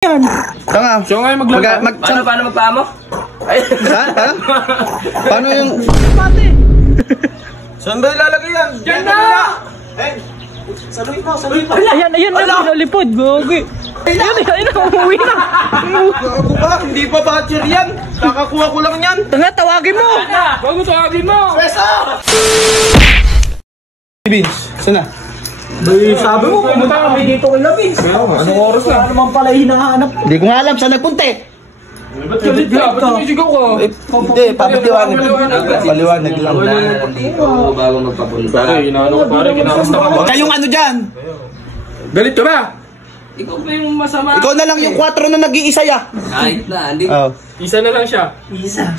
Yan. Tanga. Siya nga yung Paano magpaamo? Ay. Ha? Paano yung... Pati. Saan ba ilalagay yan? Diyan na! Eh, saluhin mo. Ayan, nalipod. Gogi. Ayun, umuwi na. Gago ba? Hindi pa batcher yan. Kakakuha ko lang yan. Tanga, tawagin mo. Bago tawagin mo! Pesa! Vince, saan na? Sabi mo, pumunta kami dito kay Labins. Anong oras na? Ano man pala hinahanap? Hindi ko nga alam saan nagpunta eh. Ba't galit ka? Ba't sumisigaw ka? Hindi, papaliwanag. Paliwanag lang. Bago magpapunta. Pare, inaano ko pare, kinakasta ka ba? Kayong ano dyan? Galit ka ba? Ikaw ba yung masama? Ikaw na lang yung 4 na nag-iisa ya. Kahit na, hindi. Oh. Isa na lang siya.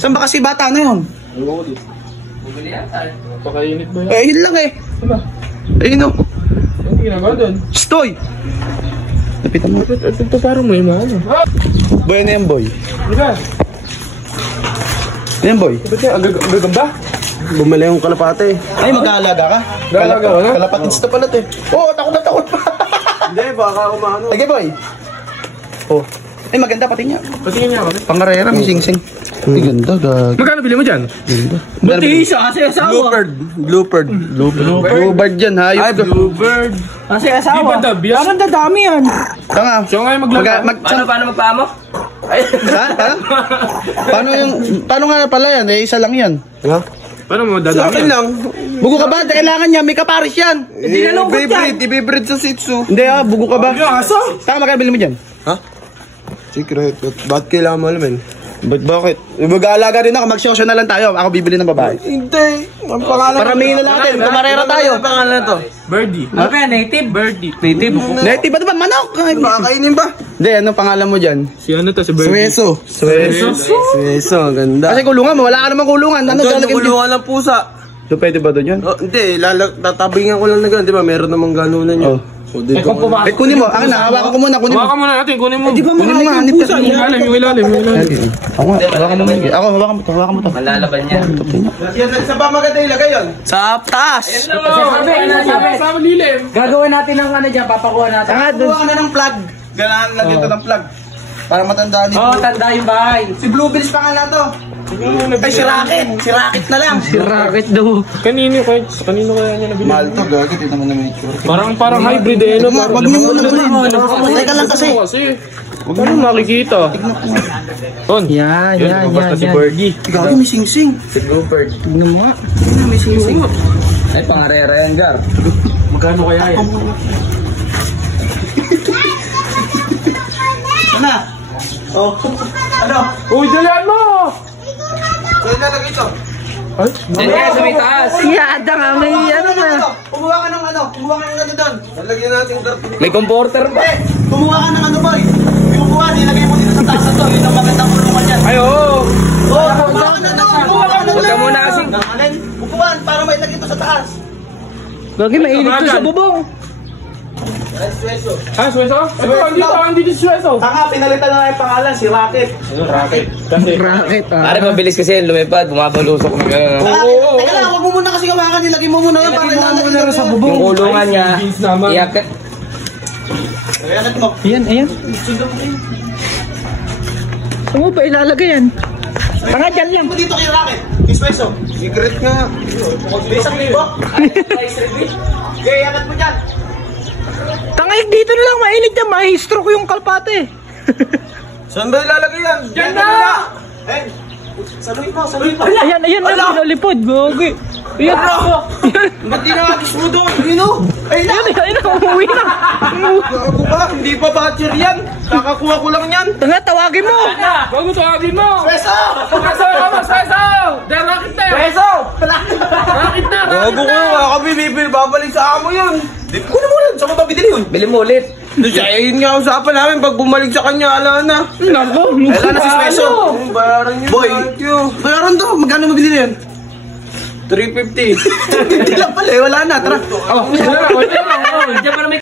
Saan ba kasi bata na yun? Bumili yata. Pakainit ba yan? Eh, yun lang eh. Diba? Ayun o. Ano ginagawa doon? Stoy! Lapitan mo. Ito parang may ano. Boy, ano yan boy? Diba? Ano yan boy? Ba't yan? Agagamba? Bumili yung kalapate. Ay, mag-aalaga ka? Mag-aalaga ka na? Kalapatid sa palat eh. Oo, takot na takot. Hindi, baka umano. Sige boy. Oh. Ay, maganda pati niya. Patingin niya kami. Pangarera, may sing-sing. Ay, ganda, gag. Magkano bili mo dyan? Ganda. Buti siya kasi asawa. Bluebird yan, hayop. Ay, Bluebird. Kasi asawa. Di ba dabi yan? Parang dadami yan. Tanga. Siya nga yung Paano magpaamo? Ay. Ha? Paano nga pala yan? Eh, isa lang yan. Ha? Paano mo dadami? Sa akin lang. Bugo ka ba? Kailangan niya, may kaparis yan. Hindi na lungkot yan. Ibibreed sa Shih Tzu. Hindi bugo ka ba? Aso? Tanga, magkano bili mo dyan? Ha? Secret. Ba't kailangan mo alamin? Bakit? Mag-aalaga rin ako, mag-sosyo na lang tayo. Ako bibili ng babae. Hindi. Ang pangalan. Paramihin na natin, kumarera tayo. Ang pangalan na to? Birdie. Ano ba yan? Native? Birdie. Native. Native ba ito ba? Manok! Makakainin ba? Hindi, anong pangalan mo dyan? Si ano to? Si Birdie. Sweso, ang ganda. Kasi kulungan mo, wala ka namang kulungan. Ano Doon, lalagyan dyan? nakulungan ng pusa. So, pwede ba doon yun? Oh, hindi, tatabingan ko lang na gano'n, di ba? Meron namang ganunan yun. Oh. O, dito ko. Eh, kunin mo. Akin na, hawakan ko muna. Kunin mo. Hawakan muna natin. Kunin mo. Di ba Kunin mo nga, hanip ka. Yung ilalim. Ako nga, hawakan mo. Ako, hawakan mo to. Malalaban niya. Sa ba maganda ilagay yun? Sa taas! Sa lilim. Gagawin natin ng ano dyan, papakuha natin. Kuha na ng plug. Ganahan lang ito ng plug. Para matandaan ni Oo, tanda yung bahay. Si Bluebills pa nga na to. Ay, si Rocket. Si Rocket na lang. Si Rocket daw. Kanino kaya niya nabili? Mahal to, gagit. Ito naman naman itsura. Parang hybrid eh. No? Wag mo muna kunin. Teka lang kasi. Huwag mo makikita. Ton. Yan. Basta si Birdie. Gagawin, may sing-sing. Si Bluebird. Tingnan mo nga. May sing-sing. Ay, pangarera yan, Gar. Magkano kaya yan? Ano? Oh. Ano? Uy, dalaan mo! Saan lalagay ito? Ay? Diyan kaya sa may taas. Yada nga, may ano na. Kumuha ka ng ano? Kumuha ka ng ano doon? Lalagyan natin yung karton. May comporter ba? Eh, kumuha ka ng ano boy? Yung buwan, ilagay mo dito sa taas na to. Yun ang magandang kulungan yan. Ay, oo! Kumuha ka na doon. Kumuha ka na Huwag ka muna kasi. Bukuan, para may lagay ito sa taas. Gagi, mainit to sa bubong. Ah, Sweso? Ito, andito si Sweso. Tanga, pinalitan na yung pangalan, si Rocket. Rocket. Kasi, Rocket, Pare, mabilis kasi yan lumipad. Bumabalusok na gano'n. Teka lang, huwag mo muna kasi gawakan. Ilagay mo muna yan para ilalagay mo sa bubong. Yung kulungan niya, Beans naman. iakit. Ayan mo. Ayan. Saan mo ba ilalagay yan? Tanga, dyan yan. Mo dito kay Rocket. Isweso. Secret nga. Isang libo. Okay, iangat mo dyan. Tanga, dito na lang, mainit yan. Mahi-stroke yung kalpate. Saan ba ilalagay yan? Diyan na! Eh, saluhin mo. Ayan, nalipod. Gogi. Ayan. Ba't di nakakis mo doon? Ayun o! Ayun, umuwi na. Gago ba? Hindi pa batcher yan. Kakakuha ko lang yan. Tanga, tawagin mo. Bago tawagin mo! Isweso! Sweso! Dahil Rocket na! Isweso! Rocket na! Gago ko, kakabibibil. Babalik sa amo yun. Kunin mo rin. Saan mo ba bidili yun? Bili mo ulit. Ayun nga usapan namin. Pag bumalik sa kanya, ala na. Nako. Kailan na si Isweso? Bayaran yun. Boy, thank you. bayaran to. Magkano mo bidili yun? 350. Hindi lang pala eh. Wala na. Tara. Oh, wala na. Diyan para may